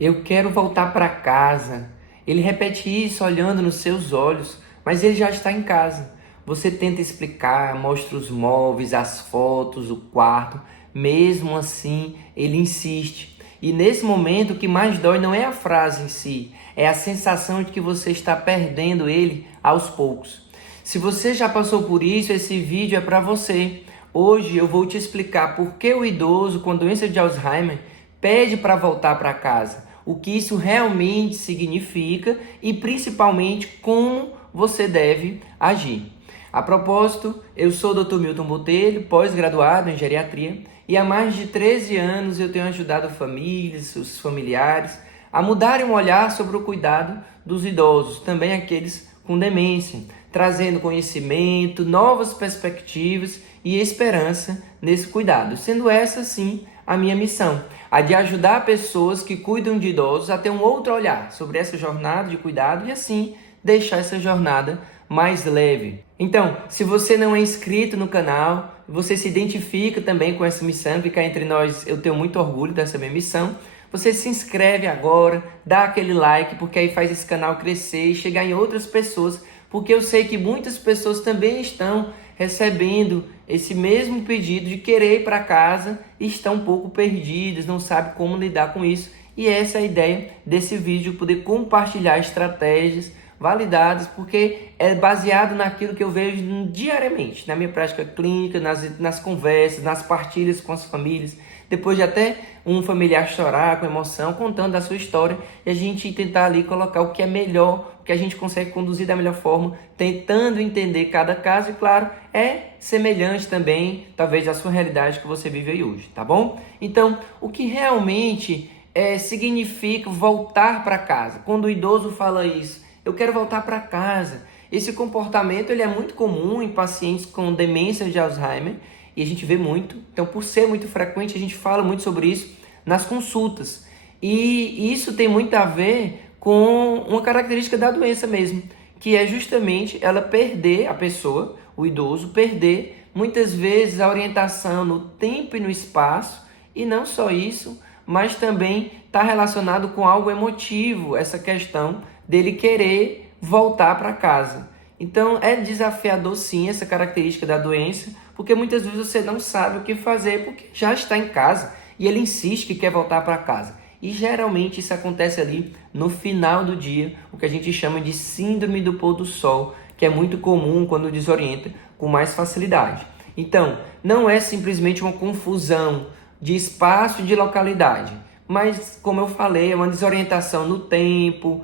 Eu quero voltar para casa. Ele repete isso olhando nos seus olhos, mas ele já está em casa. Você tenta explicar, mostra os móveis, as fotos, o quarto. Mesmo assim, ele insiste. E nesse momento, o que mais dói não é a frase em si, é a sensação de que você está perdendo ele aos poucos. Se você já passou por isso, esse vídeo é para você. Hoje eu vou te explicar por que o idoso com doença de Alzheimer pede para voltar para casa, o que isso realmente significa e principalmente como você deve agir. A propósito, eu sou o Dr. Milton Botelho, pós-graduado em geriatria, e há mais de 13 anos eu tenho ajudado famílias, os familiares, a mudarem um olhar sobre o cuidado dos idosos, também aqueles com demência, trazendo conhecimento, novas perspectivas e esperança nesse cuidado, sendo essa sim a minha missão, a de ajudar pessoas que cuidam de idosos a ter um outro olhar sobre essa jornada de cuidado e assim deixar essa jornada mais leve. Então, se você não é inscrito no canal, você se identifica também com essa missão, ficar entre nós, eu tenho muito orgulho dessa minha missão, você se inscreve agora, dá aquele like, porque aí faz esse canal crescer e chegar em outras pessoas, porque eu sei que muitas pessoas também estão recebendo esse mesmo pedido de querer ir para casa e estão um pouco perdidas, não sabem como lidar com isso. E essa é a ideia desse vídeo, poder compartilhar estratégias validadas, porque é baseado naquilo que eu vejo diariamente, na minha prática clínica, nas conversas, nas partilhas com as famílias, depois de até um familiar chorar com emoção, contando a sua história, e a gente tentar ali colocar o que é melhor, o que a gente consegue conduzir da melhor forma, tentando entender cada caso, e claro, é semelhante também, talvez, à sua realidade que você vive aí hoje, tá bom? Então, o que realmente significa voltar para casa? Quando o idoso fala isso, eu quero voltar para casa. Esse comportamento ele é muito comum em pacientes com demência de Alzheimer e a gente vê muito. Então, por ser muito frequente, a gente fala muito sobre isso nas consultas. E isso tem muito a ver com uma característica da doença mesmo, que é justamente ela perder a pessoa, o idoso, perder muitas vezes a orientação no tempo e no espaço, e não só isso, mas também está relacionado com algo emotivo, essa questão dele querer voltar para casa. Então é desafiador sim essa característica da doença, porque muitas vezes você não sabe o que fazer porque já está em casa e ele insiste que quer voltar para casa. E geralmente isso acontece ali no final do dia, o que a gente chama de síndrome do pôr do sol, que é muito comum quando desorienta com mais facilidade. Então, não é simplesmente uma confusão de espaço e de localidade, mas, como eu falei, é uma desorientação no tempo.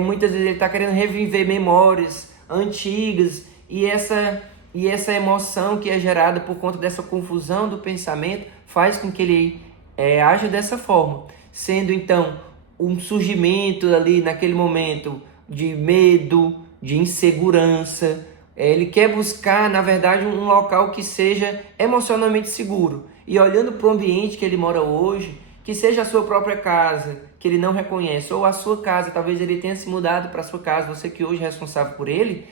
Muitas vezes ele está querendo reviver memórias antigas e essa emoção que é gerada por conta dessa confusão do pensamento faz com que ele haja dessa forma, sendo então um surgimento ali naquele momento de medo, de insegurança. Ele quer buscar, na verdade, um local que seja emocionalmente seguro. E olhando para o ambiente que ele mora hoje, que seja a sua própria casa, que ele não reconhece, ou a sua casa, talvez ele tenha se mudado para a sua casa, você que hoje é responsável por ele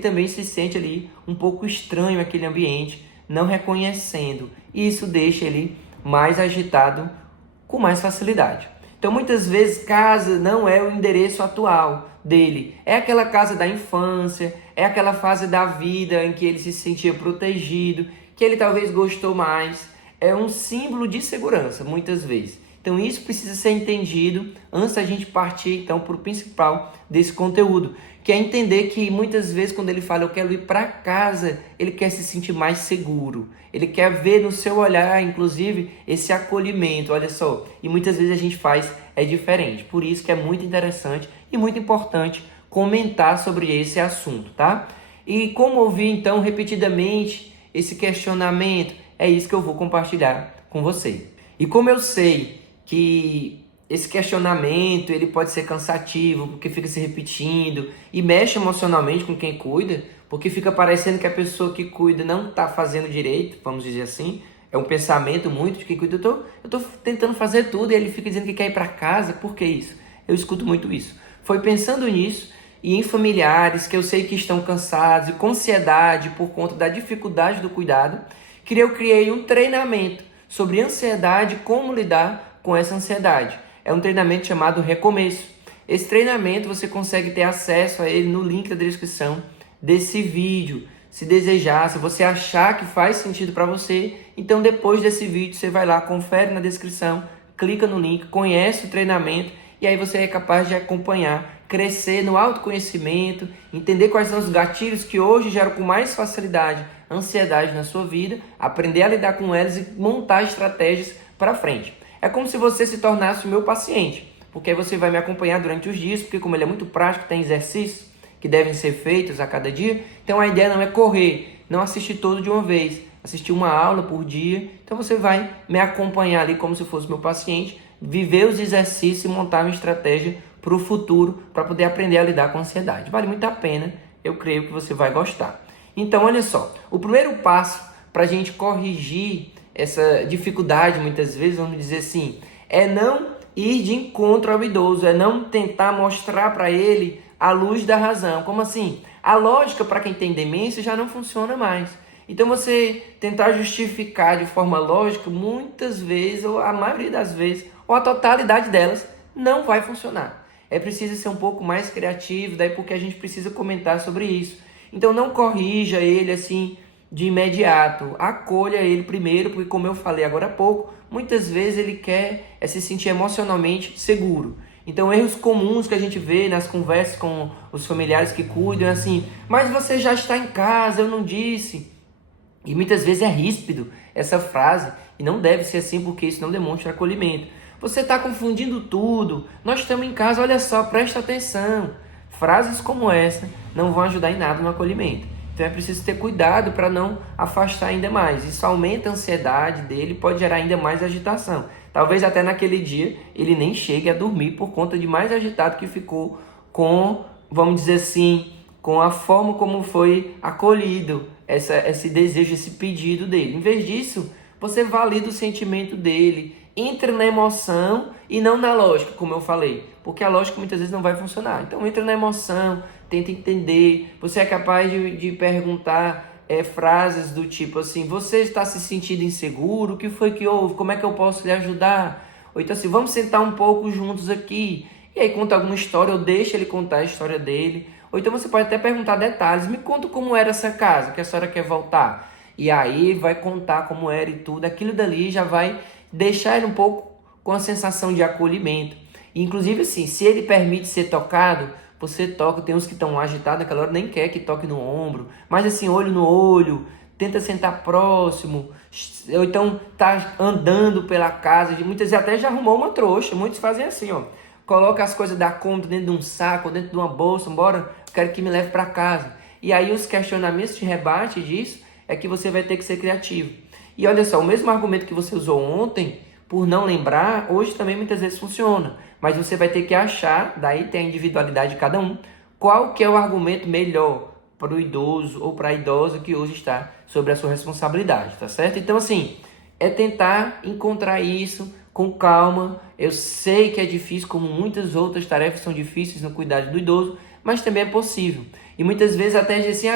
também se sente ali um pouco estranho aquele ambiente, não reconhecendo. E isso deixa ele mais agitado com mais facilidade. Então, muitas vezes, casa não é o endereço atual dele. É aquela casa da infância, é aquela fase da vida em que ele se sentia protegido, que ele talvez gostou mais. É um símbolo de segurança, muitas vezes. Então, isso precisa ser entendido antes da gente partir, então, para o principal desse conteúdo, que é entender que, muitas vezes, quando ele fala, eu quero ir para casa, ele quer se sentir mais seguro. Ele quer ver no seu olhar, inclusive, esse acolhimento, olha só. E muitas vezes a gente faz diferente. Por isso que é muito interessante e muito importante comentar sobre esse assunto, tá? E como ouvir, então, repetidamente esse questionamento, é isso que eu vou compartilhar com você. E como eu sei que esse questionamento ele pode ser cansativo, porque fica se repetindo e mexe emocionalmente com quem cuida, porque fica parecendo que a pessoa que cuida não está fazendo direito, vamos dizer assim. É um pensamento muito de quem cuida. Eu tô tentando fazer tudo e ele fica dizendo que quer ir para casa. Por que isso? Eu escuto muito isso. Foi pensando nisso e em familiares que eu sei que estão cansados e com ansiedade por conta da dificuldade do cuidado, que eu criei um treinamento sobre ansiedade, como lidar com essa ansiedade. é um treinamento chamado Recomeço. Esse treinamento você consegue ter acesso a ele no link da descrição desse vídeo. Se desejar, se você achar que faz sentido para você, então depois desse vídeo você vai lá, confere na descrição, clica no link, conhece o treinamento e aí você é capaz de acompanhar, crescer no autoconhecimento, entender quais são os gatilhos que hoje geram com mais facilidade ansiedade na sua vida, aprender a lidar com elas e montar estratégias para frente. É como se você se tornasse o meu paciente, porque aí você vai me acompanhar durante os dias, porque como ele é muito prático, tem exercícios que devem ser feitos a cada dia, então a ideia não é correr, não assistir todo de uma vez, assistir uma aula por dia, então você vai me acompanhar ali como se fosse meu paciente, viver os exercícios e montar uma estratégia para o futuro, para poder aprender a lidar com a ansiedade. Vale muito a pena, eu creio que você vai gostar. Então olha só, o primeiro passo para a gente corrigir essa dificuldade, muitas vezes, vamos dizer assim, é não ir de encontro ao idoso, é não tentar mostrar para ele a luz da razão. Como assim? A lógica para quem tem demência já não funciona mais. Então você tentar justificar de forma lógica, muitas vezes, ou a maioria das vezes, ou a totalidade delas, não vai funcionar. É preciso ser um pouco mais criativo, daí porque a gente precisa comentar sobre isso. Então não corrija ele assim de imediato, acolha ele primeiro, porque como eu falei agora há pouco, muitas vezes ele quer se sentir emocionalmente seguro. Então, erros comuns que a gente vê nas conversas com os familiares que cuidam é assim, mas você já está em casa, eu não disse. E muitas vezes é ríspido essa frase, e não deve ser assim porque isso não demonstra acolhimento. Você está confundindo tudo, nós estamos em casa, olha só, presta atenção. Frases como essa não vão ajudar em nada no acolhimento. Então é preciso ter cuidado para não afastar ainda mais. Isso aumenta a ansiedade dele, pode gerar ainda mais agitação. Talvez até naquele dia ele nem chegue a dormir por conta de mais agitado que ficou com, vamos dizer assim, com a forma como foi acolhido esse desejo, esse pedido dele. Em vez disso, você valida o sentimento dele, entra na emoção e não na lógica, como eu falei, porque a lógica muitas vezes não vai funcionar. Então entra na emoção, tenta entender, você é capaz de perguntar frases do tipo assim, você está se sentindo inseguro? O que foi que houve? Como é que eu posso lhe ajudar? Ou então assim, vamos sentar um pouco juntos aqui. E aí conta alguma história, ou deixa ele contar a história dele. Ou então você pode até perguntar detalhes. Me conta como era essa casa, que a senhora quer voltar. E aí vai contar como era e tudo. Aquilo dali já vai deixar ele um pouco com a sensação de acolhimento. E, inclusive assim, se ele permite ser tocado, você toca. Tem uns que estão agitados naquela hora, nem quer que toque no ombro. Mas assim, olho no olho, tenta sentar próximo. Ou então tá andando pela casa. Muitas vezes até já arrumou uma trouxa. Muitos fazem assim, ó. Coloca as coisas da conta dentro de um saco, dentro de uma bolsa. Bora, quero que me leve para casa. E aí os questionamentos de rebate disso é que você vai ter que ser criativo. E olha só, o mesmo argumento que você usou ontem, por não lembrar, hoje também muitas vezes funciona. Mas você vai ter que achar, daí tem a individualidade de cada um, qual que é o argumento melhor para o idoso ou para a idosa que hoje está sobre a sua responsabilidade, tá certo? Então assim, é tentar encontrar isso com calma. Eu sei que é difícil, como muitas outras tarefas são difíceis no cuidado do idoso, mas também é possível. E muitas vezes até diz assim,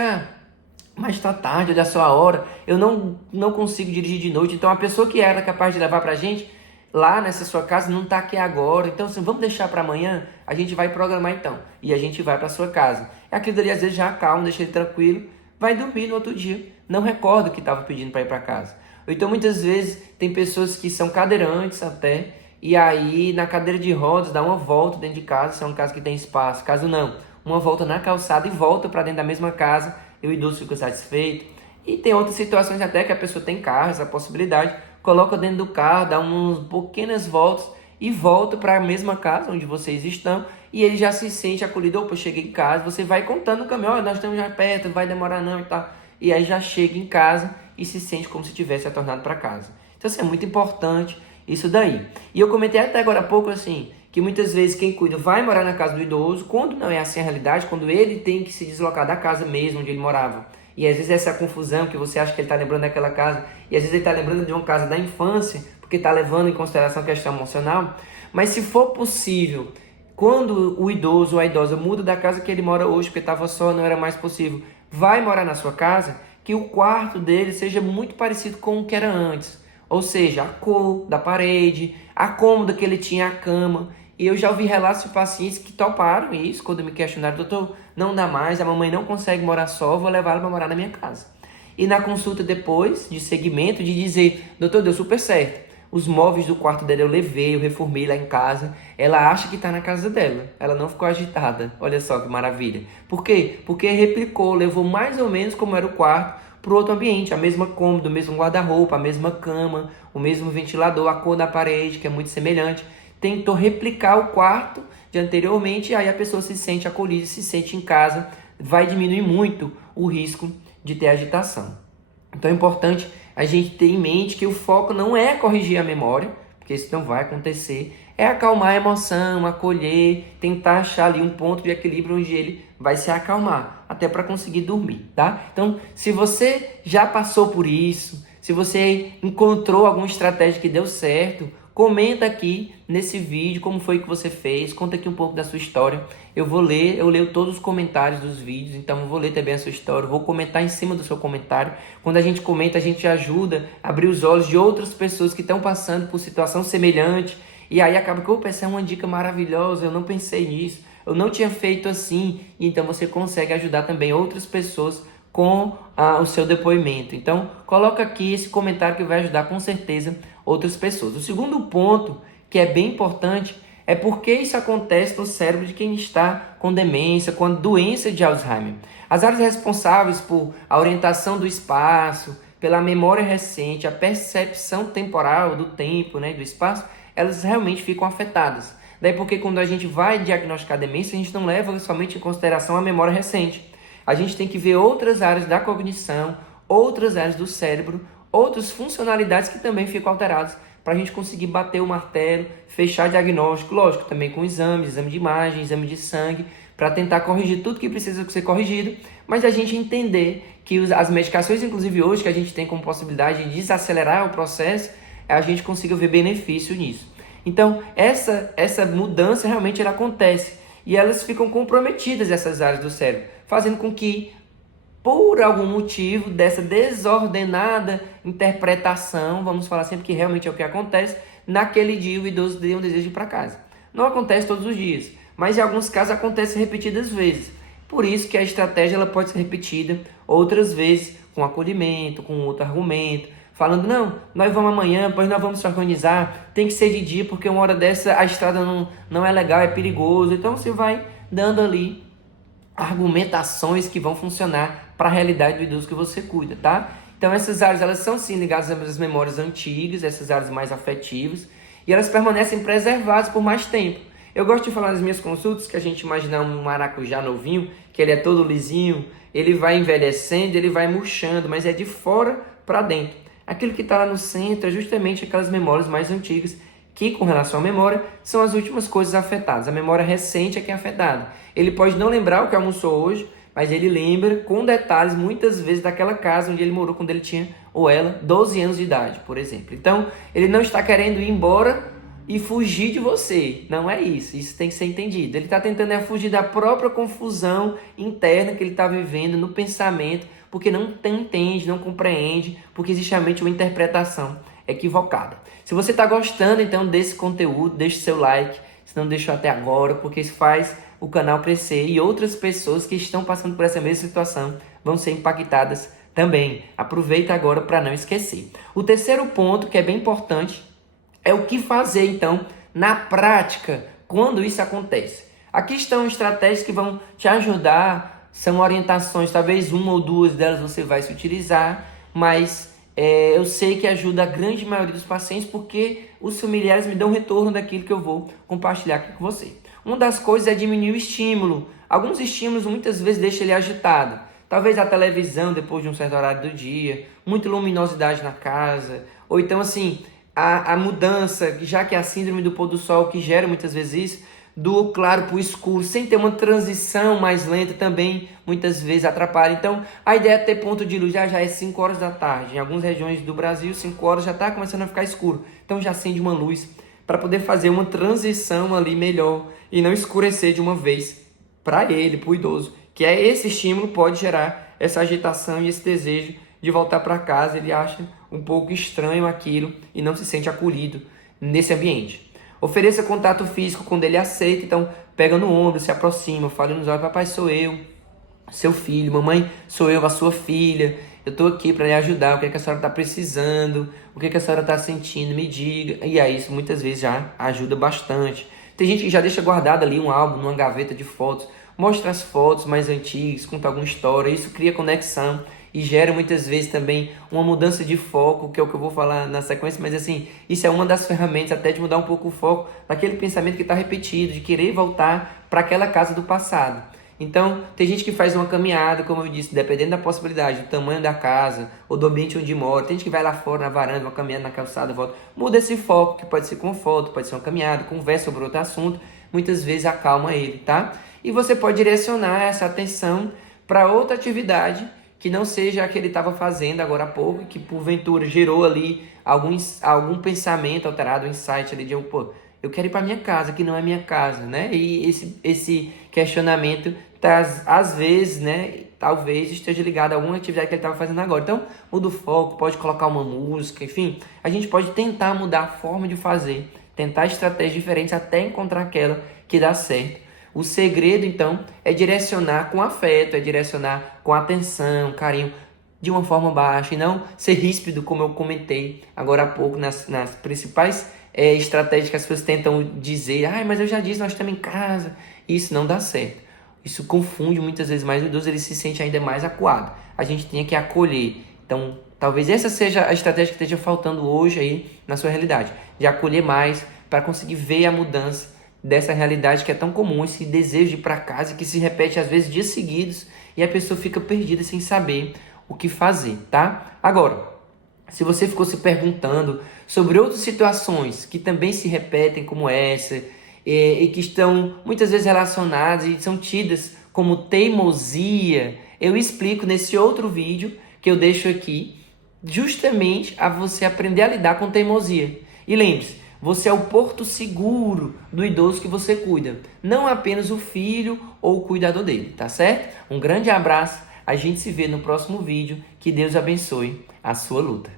mas está tarde, olha só a hora, eu não consigo dirigir de noite. Então a pessoa que era capaz de levar para a gente lá nessa sua casa não está aqui agora. Então assim, vamos deixar para amanhã, a gente vai programar então. E a gente vai para a sua casa. Aquilo ali às vezes já acalma, deixa ele tranquilo, vai dormir no outro dia. Não recorda que estava pedindo para ir para casa. Então muitas vezes tem pessoas que são cadeirantes até, e aí na cadeira de rodas dá uma volta dentro de casa, se é um caso que tem espaço. Caso não, uma volta na calçada e volta para dentro da mesma casa, e o idoso fica satisfeito. E tem outras situações até que a pessoa tem carro, essa possibilidade, coloca dentro do carro, dá umas pequenas voltas e volta para a mesma casa onde vocês estão, e ele já se sente acolhido. Opa, cheguei em casa, você vai contando no caminho, nós estamos já perto, vai demorar não e tal. E aí já chega em casa e se sente como se tivesse retornado para casa. Então assim, é muito importante isso daí. E eu comentei até agora há pouco assim, que muitas vezes quem cuida vai morar na casa do idoso, quando não é assim a realidade, quando ele tem que se deslocar da casa mesmo onde ele morava. E às vezes essa confusão que você acha que ele está lembrando daquela casa, e às vezes ele está lembrando de uma casa da infância, porque está levando em consideração a questão emocional. Mas se for possível, quando o idoso ou a idosa muda da casa que ele mora hoje, porque estava só, não era mais possível, vai morar na sua casa, que o quarto dele seja muito parecido com o que era antes. Ou seja, a cor da parede, a cômoda que ele tinha a cama. E eu já ouvi relatos de pacientes que toparam isso quando me questionaram: doutor, não dá mais, a mamãe não consegue morar só, vou levar ela para morar na minha casa. E na consulta depois, de segmento, de dizer: doutor, deu super certo. Os móveis do quarto dela eu levei, eu reformei lá em casa. Ela acha que está na casa dela. Ela não ficou agitada. Olha só que maravilha. Por quê? Porque replicou, levou mais ou menos como era o quarto para o outro ambiente. A mesma cômoda, o mesmo guarda-roupa, a mesma cama, o mesmo ventilador, a cor da parede, que é muito semelhante. Tentou replicar o quarto de anteriormente e aí a pessoa se sente acolhida, se sente em casa. Vai diminuir muito o risco de ter agitação. Então é importante a gente ter em mente que o foco não é corrigir a memória, porque isso não vai acontecer, é acalmar a emoção, acolher, tentar achar ali um ponto de equilíbrio onde ele vai se acalmar, até para conseguir dormir, tá? Então, se você já passou por isso, se você encontrou alguma estratégia que deu certo, comenta aqui nesse vídeo como foi que você fez, conta aqui um pouco da sua história. Eu leio todos os comentários dos vídeos, então eu vou ler também a sua história, vou comentar em cima do seu comentário. Quando a gente comenta, a gente ajuda a abrir os olhos de outras pessoas que estão passando por situação semelhante, e aí acaba que, opa, essa é uma dica maravilhosa, eu não pensei nisso, eu não tinha feito assim, e então você consegue ajudar também outras pessoas com o seu depoimento. Então, coloca aqui esse comentário que vai ajudar com certeza outras pessoas. O segundo ponto, que é bem importante, é porque isso acontece no cérebro de quem está com demência, com a doença de Alzheimer. As áreas responsáveis por a orientação do espaço, pela memória recente, a percepção temporal do tempo, do espaço, elas realmente ficam afetadas. Daí porque quando a gente vai diagnosticar demência, a gente não leva somente em consideração a memória recente. A gente tem que ver outras áreas da cognição, outras áreas do cérebro, outras funcionalidades que também ficam alteradas para a gente conseguir bater o martelo, fechar diagnóstico, lógico, também com exame de imagem, exame de sangue, para tentar corrigir tudo que precisa ser corrigido, mas a gente entender que as medicações, inclusive hoje, que a gente tem como possibilidade de desacelerar o processo, a gente consiga ver benefício nisso. Então, essa mudança realmente ela acontece e elas ficam comprometidas, essas áreas do cérebro, fazendo com que, por algum motivo dessa desordenada interpretação, vamos falar sempre que realmente é o que acontece, naquele dia o idoso tem um desejo de ir para casa. Não acontece todos os dias, mas em alguns casos acontece repetidas vezes. Por isso que a estratégia ela pode ser repetida outras vezes, com acolhimento, com outro argumento, falando: não, nós vamos amanhã, pois nós vamos se organizar, tem que ser de dia, porque uma hora dessa a estrada não é legal, é perigoso. Então você vai dando ali argumentações que vão funcionar para a realidade do idoso que você cuida, tá? Então essas áreas, elas são sim ligadas às memórias antigas, essas áreas mais afetivas, e elas permanecem preservadas por mais tempo. Eu gosto de falar nas minhas consultas que a gente imagina um maracujá novinho, que ele é todo lisinho, ele vai envelhecendo, ele vai murchando, mas é de fora para dentro. Aquilo que está lá no centro é justamente aquelas memórias mais antigas, que com relação à memória, são as últimas coisas afetadas. A memória recente é que é afetada. Ele pode não lembrar o que almoçou hoje, mas ele lembra com detalhes, muitas vezes, daquela casa onde ele morou quando ele tinha, ou ela, 12 anos de idade, por exemplo. Então, ele não está querendo ir embora e fugir de você. Não é isso. Isso tem que ser entendido. Ele está tentando fugir da própria confusão interna que ele está vivendo no pensamento, porque não entende, não compreende, porque existe realmente uma interpretação equivocada. Se você está gostando, então, desse conteúdo, deixe seu like, se não deixou até agora, porque isso faz o canal crescer e outras pessoas que estão passando por essa mesma situação vão ser impactadas também. Aproveita agora para não esquecer. O terceiro ponto, que é bem importante, é o que fazer, então, na prática, quando isso acontece. Aqui estão estratégias que vão te ajudar, são orientações, talvez uma ou duas delas você vai se utilizar, mas eu sei que ajuda a grande maioria dos pacientes porque os familiares me dão retorno daquilo que eu vou compartilhar aqui com você. Uma das coisas é diminuir o estímulo. Alguns estímulos muitas vezes deixam ele agitado. Talvez a televisão depois de um certo horário do dia, muita luminosidade na casa, ou então assim, a mudança, já que é a síndrome do pôr do sol que gera muitas vezes isso, do claro para o escuro, sem ter uma transição mais lenta também, muitas vezes atrapalha. Então, a ideia é ter ponto de luz, já é 5 horas da tarde. Em algumas regiões do Brasil, 5 horas já está começando a ficar escuro. Então, já acende uma luz para poder fazer uma transição ali melhor e não escurecer de uma vez para ele, para o idoso. Que é esse estímulo pode gerar essa agitação e esse desejo de voltar para casa. Ele acha um pouco estranho aquilo e não se sente acolhido nesse ambiente. Ofereça contato físico quando ele aceita, então pega no ombro, se aproxima, fala nos olhos: papai, sou eu, seu filho, mamãe, sou eu, a sua filha, eu estou aqui para lhe ajudar, o que é que a senhora está precisando, o que é que a senhora está sentindo, me diga. E aí isso muitas vezes já ajuda bastante. Tem gente que já deixa guardado ali um álbum, numa gaveta de fotos, mostra as fotos mais antigas, conta alguma história, isso cria conexão e gera muitas vezes também uma mudança de foco, que é o que eu vou falar na sequência, mas assim, isso é uma das ferramentas até de mudar um pouco o foco daquele pensamento que está repetido, de querer voltar para aquela casa do passado. Então, tem gente que faz uma caminhada, como eu disse, dependendo da possibilidade, do tamanho da casa ou do ambiente onde mora. Tem gente que vai lá fora na varanda, uma caminhada na calçada, volta. Muda esse foco, que pode ser com foto, pode ser uma caminhada, conversa sobre outro assunto. Muitas vezes acalma ele, tá? E você pode direcionar essa atenção para outra atividade que não seja a que ele estava fazendo agora há pouco, que porventura gerou ali algum pensamento alterado, um insight ali de, pô, eu quero ir para minha casa, que não é minha casa, né? E esse questionamento tá, às vezes, né, talvez esteja ligado a alguma atividade que ele estava fazendo agora. Então, muda o foco, pode colocar uma música, enfim, a gente pode tentar mudar a forma de fazer, tentar estratégias diferentes até encontrar aquela que dá certo. O segredo, então, é direcionar com afeto, é direcionar com atenção, carinho, de uma forma baixa, e não ser ríspido, como eu comentei agora há pouco, nas principais estratégias que as pessoas tentam dizer: mas eu já disse, nós estamos em casa. Isso não dá certo. Isso confunde muitas vezes mais o idoso, ele se sente ainda mais acuado. A gente tem que acolher. Então, talvez essa seja a estratégia que esteja faltando hoje aí na sua realidade, de acolher mais para conseguir ver a mudança dessa realidade que é tão comum, esse desejo de ir para casa que se repete às vezes dias seguidos e a pessoa fica perdida sem saber o que fazer, tá? Agora, se você ficou se perguntando sobre outras situações que também se repetem como essa e que estão muitas vezes relacionadas e são tidas como teimosia, eu explico nesse outro vídeo que eu deixo aqui, justamente a você aprender a lidar com teimosia. E lembre-se, você é o porto seguro do idoso que você cuida, não apenas o filho ou o cuidador dele, tá certo? Um grande abraço, a gente se vê no próximo vídeo, que Deus abençoe a sua luta.